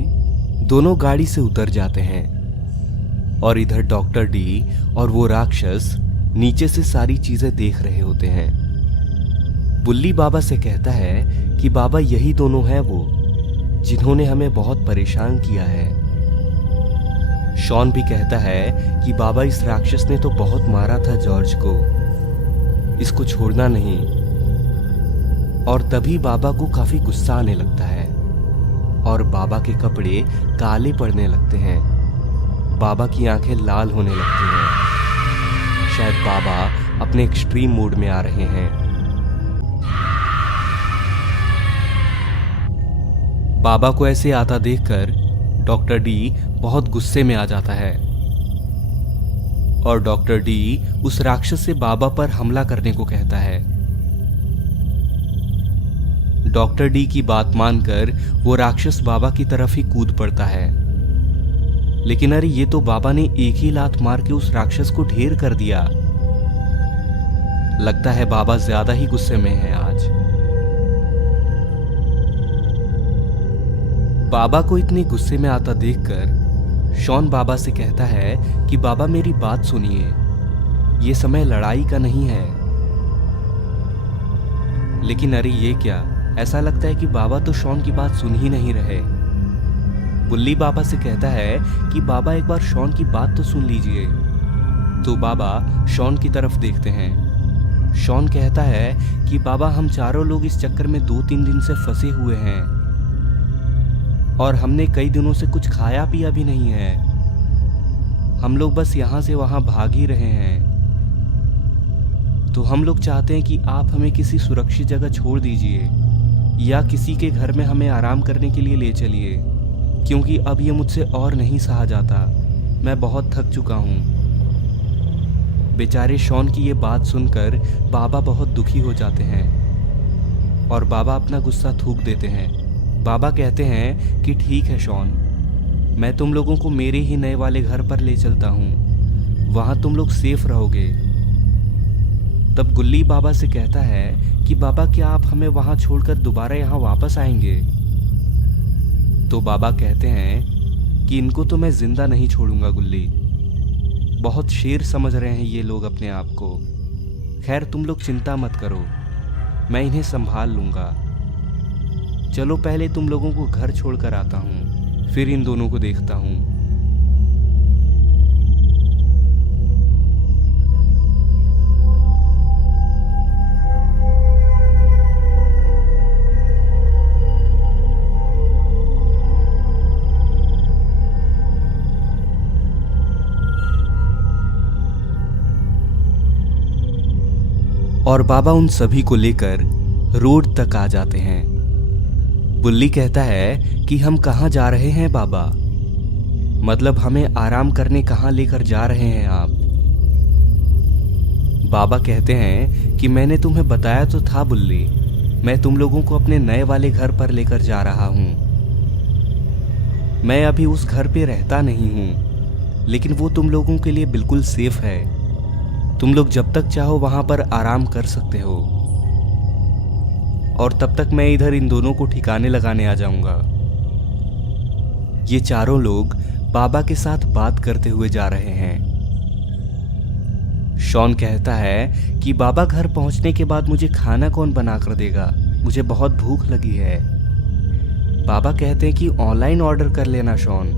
दोनों गाड़ी से उतर जाते हैं। और इधर डॉक्टर डी और वो राक्षस नीचे से सारी चीजें देख रहे होते हैं। बुल्ली बाबा से कहता है कि बाबा यही दोनों हैं वो जिन्होंने हमें बहुत परेशान किया है। शॉन भी कहता है कि बाबा इस राक्षस ने तो बहुत मारा था जॉर्ज को, इसको छोड़ना नहीं। और तभी बाबा को काफी गुस्सा आने लगता है और बाबा के कपड़े काले पड़ने लगते हैं। बाबा की आंखें लाल होने लगती हैं। शायद बाबा अपने एक्सट्रीम मूड में आ रहे हैं। बाबा को ऐसे आता देखकर डॉक्टर डी बहुत गुस्से में आ जाता है। और डॉक्टर डी उस राक्षस से बाबा पर हमला करने को कहता है। डॉक्टर डी की बात मानकर वो राक्षस बाबा की तरफ ही कूद पड़ता है। लेकिन अरे ये तो बाबा ने एक ही लात मार के उस राक्षस को ढेर कर दिया। लगता है बाबा ज्यादा ही गुस्से में है आज। बाबा को इतने गुस्से में आता देखकर शॉन बाबा से कहता है कि बाबा मेरी बात सुनिए, ये समय लड़ाई का नहीं है। लेकिन अरे ये क्या, ऐसा लगता है कि बाबा तो शॉन की बात सुन ही नहीं रहे। बुल्ली बाबा से कहता है कि बाबा एक बार शॉन की बात तो सुन लीजिए। तो बाबा शॉन की तरफ देखते हैं। शॉन कहता है कि बाबा हम चारों लोग इस चक्कर में 2-3 दिन से फंसे हुए हैं और हमने कई दिनों से कुछ खाया पिया भी नहीं है। हम लोग बस यहाँ से वहाँ भाग ही रहे हैं। तो हम लोग चाहते हैं कि आप हमें किसी सुरक्षित जगह छोड़ दीजिए या किसी के घर में हमें आराम करने के लिए ले चलिए, क्योंकि अब ये मुझसे और नहीं सहा जाता। मैं बहुत थक चुका हूँ। बेचारे शॉन की ये बात सुनकर बाबा बहुत दुखी हो जाते हैं और बाबा अपना गुस्सा थूक देते हैं। बाबा कहते हैं कि ठीक है शॉन, मैं तुम लोगों को मेरे ही नए वाले घर पर ले चलता हूँ, वहाँ तुम लोग सेफ रहोगे। तब गुल्ली बाबा से कहता है कि बाबा क्या आप हमें वहाँ छोड़कर दोबारा यहाँ वापस आएंगे? तो बाबा कहते हैं कि इनको तो मैं जिंदा नहीं छोड़ूंगा गुल्ली। बहुत शेर समझ रहे हैं ये लोग अपने आप को। खैर तुम लोग चिंता मत करो, मैं इन्हें संभाल लूंगा। चलो पहले तुम लोगों को घर छोड़कर आता हूँ, फिर इन दोनों को देखता हूँ। और बाबा उन सभी को लेकर रोड तक आ जाते हैं। बुल्ली कहता है कि हम कहाँ जा रहे हैं बाबा? मतलब हमें आराम करने कहाँ लेकर जा रहे हैं आप? बाबा कहते हैं कि मैंने तुम्हें बताया तो था बुल्ली, मैं तुम लोगों को अपने नए वाले घर पर लेकर जा रहा हूँ। मैं अभी उस घर पे रहता नहीं हूँ, लेकिन वो तुम लोगों के लिए बिल्कुल सेफ है। तुम लोग जब तक चाहो वहां पर आराम कर सकते हो और तब तक मैं इधर इन दोनों को ठिकाने लगाने आ जाऊंगा। ये चारों लोग बाबा के साथ बात करते हुए जा रहे हैं। शॉन कहता है कि बाबा घर पहुंचने के बाद मुझे खाना कौन बना कर देगा? मुझे बहुत भूख लगी है। बाबा कहते हैं कि ऑनलाइन ऑर्डर कर लेना शॉन,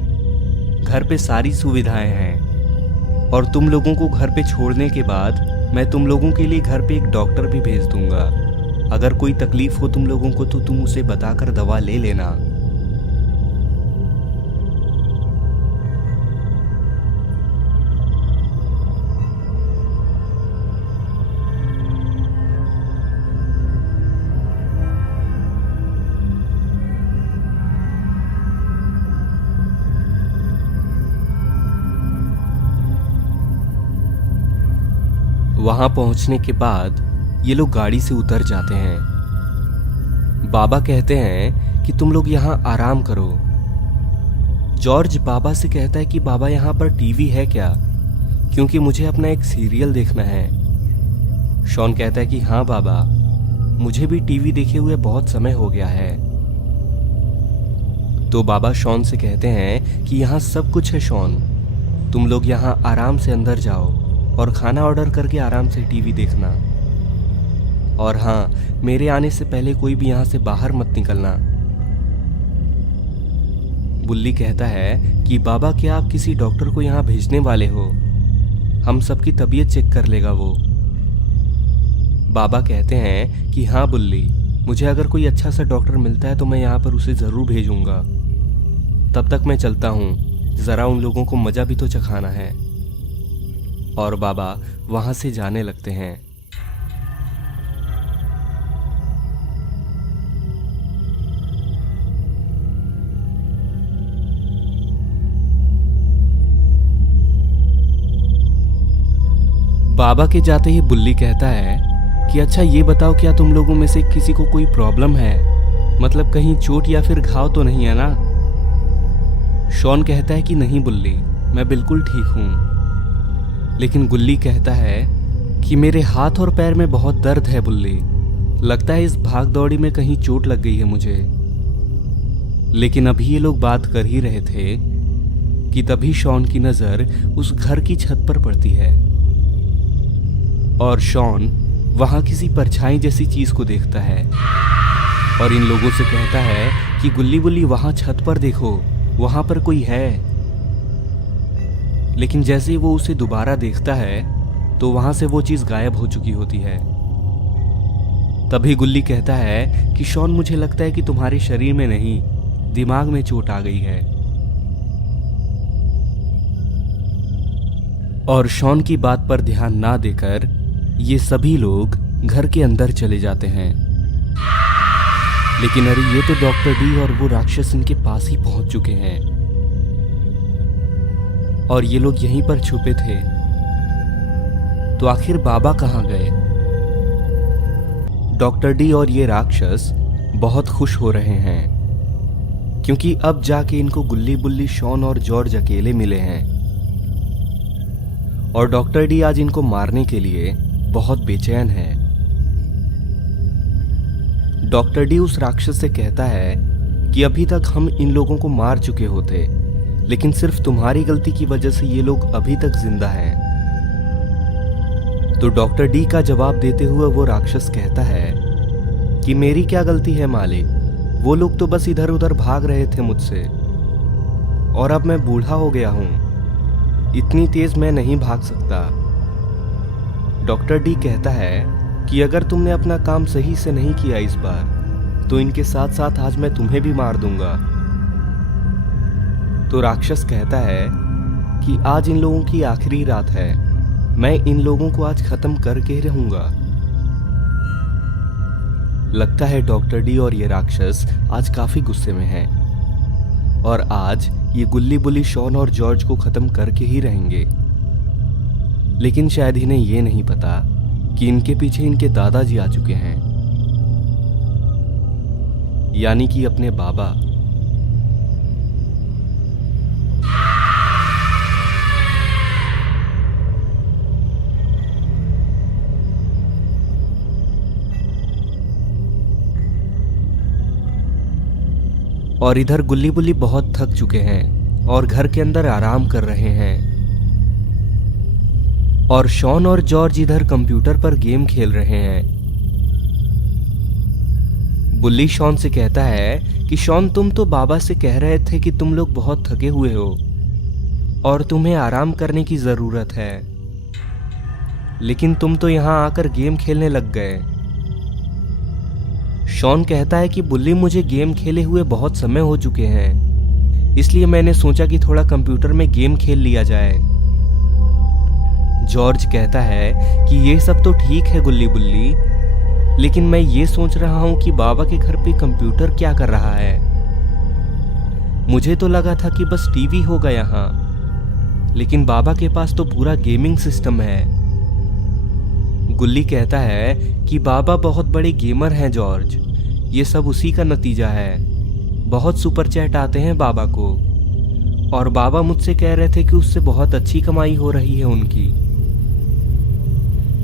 घर पे सारी सुविधाएं हैं। और तुम लोगों को घर पे छोड़ने के बाद मैं तुम लोगों के लिए घर पे एक डॉक्टर भी भेज दूंगा। अगर कोई तकलीफ हो तुम लोगों को तो तुम उसे बताकर दवा ले लेना। वहां पहुंचने के बाद ये लोग गाड़ी से उतर जाते हैं। बाबा कहते हैं कि तुम लोग यहाँ आराम करो। जॉर्ज बाबा से कहता है कि बाबा यहाँ पर टीवी है क्या, क्योंकि मुझे अपना एक सीरियल देखना है। शॉन कहता है कि हाँ बाबा, मुझे भी टीवी देखे हुए बहुत समय हो गया है। तो बाबा शॉन से कहते हैं कि यहाँ सब कुछ है शॉन, तुम लोग यहाँ आराम से अंदर जाओ और खाना ऑर्डर करके आराम से टीवी देखना। और हाँ, मेरे आने से पहले कोई भी यहाँ से बाहर मत निकलना। बुल्ली कहता है कि बाबा, क्या आप किसी डॉक्टर को यहाँ भेजने वाले हो? हम सबकी तबीयत चेक कर लेगा वो। बाबा कहते हैं कि हाँ बुल्ली, मुझे अगर कोई अच्छा सा डॉक्टर मिलता है तो मैं यहाँ पर उसे ज़रूर भेजूंगा। तब तक मैं चलता हूँ, ज़रा उन लोगों को मज़ा भी तो चखाना है। और बाबा वहाँ से जाने लगते हैं। बाबा के जाते ही बुल्ली कहता है कि अच्छा ये बताओ, क्या तुम लोगों में से किसी को कोई प्रॉब्लम है? मतलब कहीं चोट या फिर घाव तो नहीं है ना? शॉन कहता है कि नहीं बुल्ली, मैं बिल्कुल ठीक हूँ। लेकिन गुल्ली कहता है कि मेरे हाथ और पैर में बहुत दर्द है बुल्ली, लगता है इस भाग दौड़ी में कहीं चोट लग गई है मुझे। लेकिन अभी ये लोग बात कर ही रहे थे कि तभी शॉन की नज़र उस घर की छत पर पड़ती है और शॉन वहां किसी परछाई जैसी चीज को देखता है और इन लोगों से कहता है कि गुल्ली बुल्ली वहां छत पर देखो, वहां पर कोई है। लेकिन जैसे ही वो उसे दोबारा देखता है तो वहां से वो चीज गायब हो चुकी होती है। तभी गुल्ली कहता है कि शॉन, मुझे लगता है कि तुम्हारे शरीर में नहीं, दिमाग में चोट आ गई है। और शॉन की बात पर ध्यान ना देकर ये सभी लोग घर के अंदर चले जाते हैं। लेकिन अरे ये तो डॉक्टर डी और वो राक्षस इनके पास ही पहुंच चुके हैं और ये लोग यहीं पर छुपे थे। तो आखिर बाबा कहाँ गए? डॉक्टर डी और ये राक्षस बहुत खुश हो रहे हैं क्योंकि अब जाके इनको गुल्ली बुल्ली, शॉन और जॉर्ज अकेले मिले हैं। और डॉक्टर डी आज इनको मारने के लिए बहुत बेचैन है। डॉक्टर डी उस राक्षस से कहता है कि अभी तक हम इन लोगों को मार चुके होते, लेकिन सिर्फ तुम्हारी गलती की वजह से ये लोग अभी तक जिंदा हैं। तो डॉक्टर डी का जवाब देते हुए वो राक्षस कहता है कि मेरी क्या गलती है मालिक, वो लोग तो बस इधर उधर भाग रहे थे मुझसे और अब मैं बूढ़ा हो गया हूं, इतनी तेज मैं नहीं भाग सकता। डॉक्टर डी कहता है कि अगर तुमने अपना काम सही से नहीं किया इस बार तो इनके साथ साथ आज मैं तुम्हें भी मार दूंगा। तो राक्षस कहता है कि आज इन लोगों की आखिरी रात है, मैं इन लोगों को आज खत्म करके ही रहूंगा। लगता है डॉक्टर डी और ये राक्षस आज काफी गुस्से में हैं और आज ये गुल्ली बुल्ली, शॉन और जॉर्ज को खत्म करके ही रहेंगे। लेकिन शायद इन्हें ये नहीं पता कि इनके पीछे इनके दादाजी आ चुके हैं, यानी कि अपने बाबा। और इधर गुल्ली बुल्ली बहुत थक चुके हैं और घर के अंदर आराम कर रहे हैं और शॉन और जॉर्ज इधर कंप्यूटर पर गेम खेल रहे हैं। बुल्ली शॉन से कहता है कि शॉन, तुम तो बाबा से कह रहे थे कि तुम लोग बहुत थके हुए हो और तुम्हें आराम करने की जरूरत है, लेकिन तुम तो यहां आकर गेम खेलने लग गए। शॉन कहता है कि बुल्ली, मुझे गेम खेले हुए बहुत समय हो चुके हैं, इसलिए मैंने सोचा कि थोड़ा कंप्यूटर में गेम खेल लिया जाए। जॉर्ज कहता है कि ये सब तो ठीक है गुल्ली बुल्ली, लेकिन मैं ये सोच रहा हूं कि बाबा के घर पे कंप्यूटर क्या कर रहा है। मुझे तो लगा था कि बस टीवी होगा यहाँ, लेकिन बाबा के पास तो पूरा गेमिंग सिस्टम है। गुल्ली कहता है कि बाबा बहुत बड़े गेमर हैं जॉर्ज, ये सब उसी का नतीजा है। बहुत सुपर चैट आते हैं बाबा को, और बाबा मुझसे कह रहे थे कि उससे बहुत अच्छी कमाई हो रही है उनकी।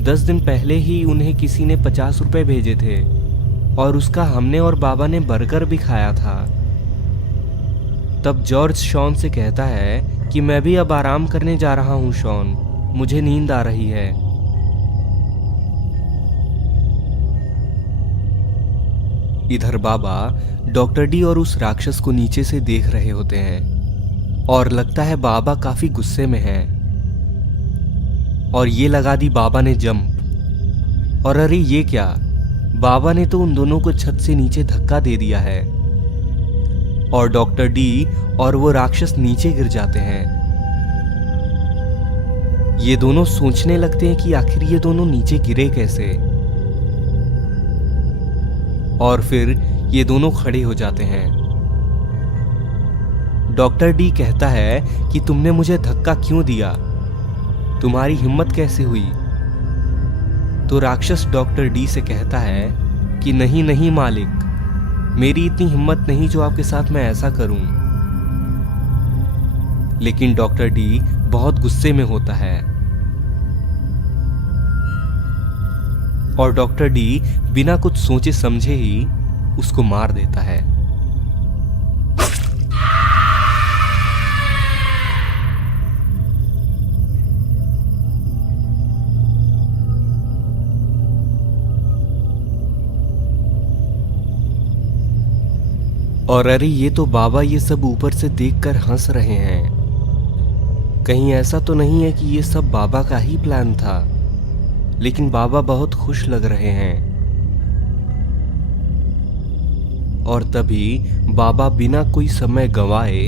10 दिन पहले ही उन्हें किसी ने 50 रुपए भेजे थे, और उसका हमने और बाबा ने बर्गर भी खाया था। तब जॉर्ज शॉन से कहता है कि मैं भी अब आराम करने जा रहा हूं शॉन, मुझे नींद आ रही है। इधर बाबा डॉक्टर डी और उस राक्षस को नीचे से देख रहे होते हैं, और लगता है बाबा काफी गुस्से में है। और ये लगा दी बाबा ने जंप, और अरे ये क्या, बाबा ने तो उन दोनों को छत से नीचे धक्का दे दिया है, और डॉक्टर डी और वो राक्षस नीचे गिर जाते हैं। ये दोनों सोचने लगते हैं कि आखिर ये दोनों नीचे गिरे कैसे, और फिर ये दोनों खड़े हो जाते हैं। डॉक्टर डी कहता है कि तुमने मुझे धक्का क्यों दिया, तुम्हारी हिम्मत कैसे हुई। तो राक्षस डॉक्टर डी से कहता है कि नहीं नहीं मालिक, मेरी इतनी हिम्मत नहीं जो आपके साथ मैं ऐसा करूं। लेकिन डॉक्टर डी बहुत गुस्से में होता है, और डॉक्टर डी बिना कुछ सोचे समझे ही उसको मार देता है। और अरे ये तो बाबा ये सब ऊपर से देखकर हंस रहे हैं। कहीं ऐसा तो नहीं है कि ये सब बाबा का ही प्लान था, लेकिन बाबा बहुत खुश लग रहे हैं। और तभी बाबा बिना कोई समय गंवाए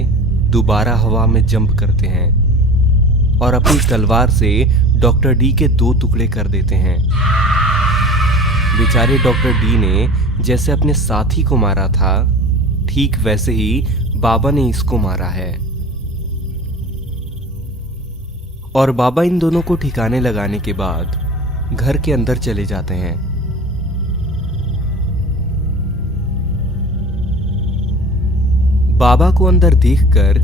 दोबारा हवा में जंप करते हैं और अपनी तलवार से डॉक्टर डी के 2 टुकड़े कर देते हैं। बेचारे डॉक्टर डी ने जैसे अपने साथी को मारा था, ठीक वैसे ही बाबा ने इसको मारा है। और बाबा इन दोनों को ठिकाने लगाने के बाद घर के अंदर चले जाते हैं। बाबा को अंदर देखकर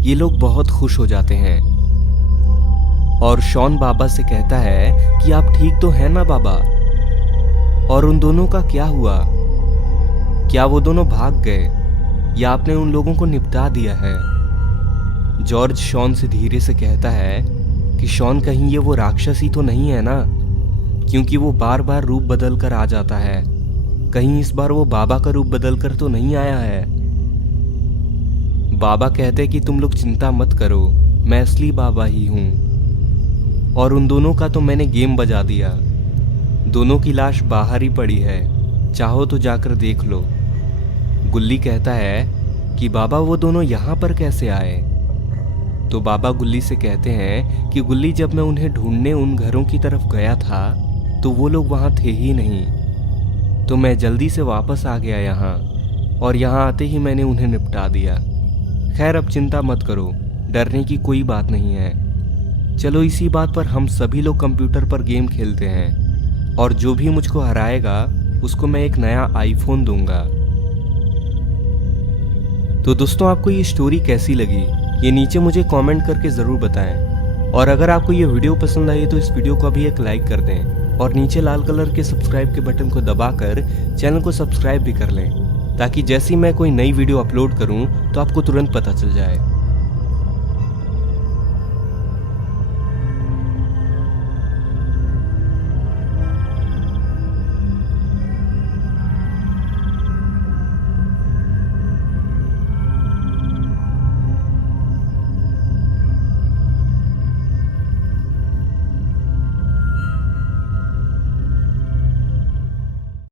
ये लोग बहुत खुश हो जाते हैं, और शॉन बाबा से कहता है कि आप ठीक तो हैं ना बाबा, और उन दोनों का क्या हुआ, क्या वो दोनों भाग गए या आपने उन लोगों को निपटा दिया है। जॉर्ज शॉन से धीरे से कहता है कि शॉन कहीं ये वो राक्षस ही तो नहीं है ना, क्योंकि वो बार बार रूप बदल कर आ जाता है, कहीं इस बार वो बाबा का रूप बदल कर तो नहीं आया है। बाबा कहते कि तुम लोग चिंता मत करो, मैं असली बाबा ही हूं, और उन दोनों का तो मैंने गेम बजा दिया। दोनों की लाश बाहर ही पड़ी है, चाहो तो जाकर देख लो। गुल्ली कहता है कि बाबा वो दोनों यहां पर कैसे आए। तो बाबा गुल्ली से कहते हैं कि गुल्ली, जब मैं उन्हें ढूंढने उन घरों की तरफ गया था तो वो लोग वहां थे ही नहीं, तो मैं जल्दी से वापस आ गया यहाँ, और यहाँ आते ही मैंने उन्हें निपटा दिया। खैर अब चिंता मत करो, डरने की कोई बात नहीं है। चलो इसी बात पर हम सभी लोग कंप्यूटर पर गेम खेलते हैं, और जो भी मुझको हराएगा उसको मैं एक नया आईफोन दूंगा। तो दोस्तों, आपको ये स्टोरी कैसी लगी ये नीचे मुझे कमेंट करके ज़रूर बताएं, और अगर आपको ये वीडियो पसंद आई तो इस वीडियो को अभी एक लाइक कर दें, और नीचे लाल कलर के सब्सक्राइब के बटन को दबाकर चैनल को सब्सक्राइब भी कर लें, ताकि जैसे ही मैं कोई नई वीडियो अपलोड करूं तो आपको तुरंत पता चल जाए।